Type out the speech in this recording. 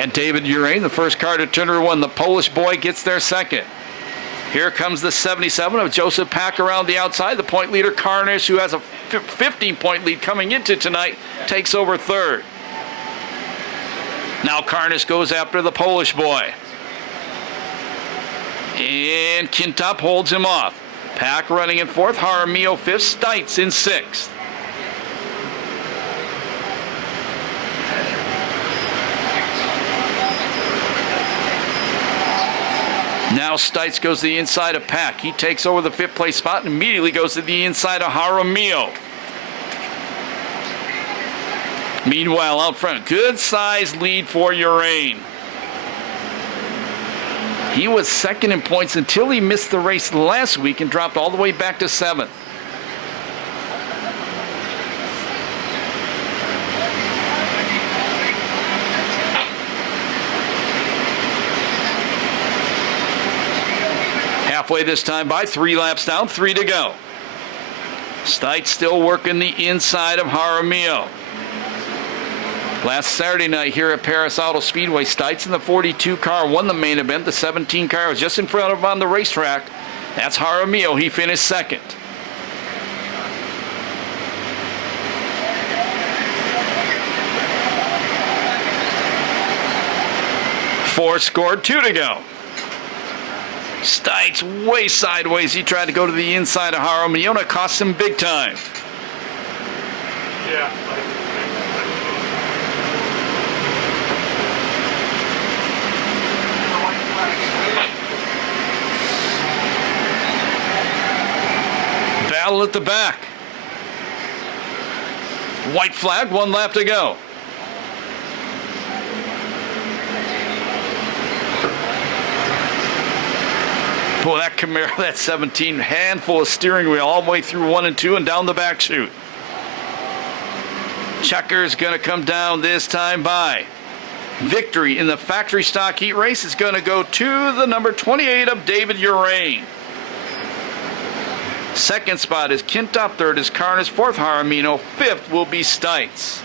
And David Urain, the first car to turn her one. The Polish boy gets there second. Here comes the 77 of Joseph Pack around the outside. The point leader, Carnish, who has a 15-point lead coming into tonight, takes over third. Now Carnish goes after the Polish boy. And Kintop holds him off. Pack running in fourth, Jaramillo fifth, Stites in sixth. Now Stites goes to the inside of Pack. He takes over the fifth place spot and immediately goes to the inside of Jaramillo. Meanwhile, out front, good size lead for Urain. He was second in points until he missed the race last week and dropped all the way back to seventh. Halfway this time by, 3 laps down, 3 to go. Stites still working the inside of Jaramillo. Last Saturday night here at Perris Auto Speedway, Stites in the 42 car won the main event. The 17 car was just in front of him on the racetrack. That's Jaramillo. He finished second. Four scored, 2 to go. Stites way sideways. He tried to go to the inside of Jaramillo, and it cost him big time. Yeah. Battle at the back. White flag, 1 lap to go. Boy, that Camaro, that 17, handful of steering wheel all the way through 1 and 2 and down the back chute. Checker's going to come down this time by. Victory in the factory stock heat race is going to go to the number 28 of David Urain. Second spot is Kintop, third is Carnish, fourth Jaramillo, fifth will be Stites.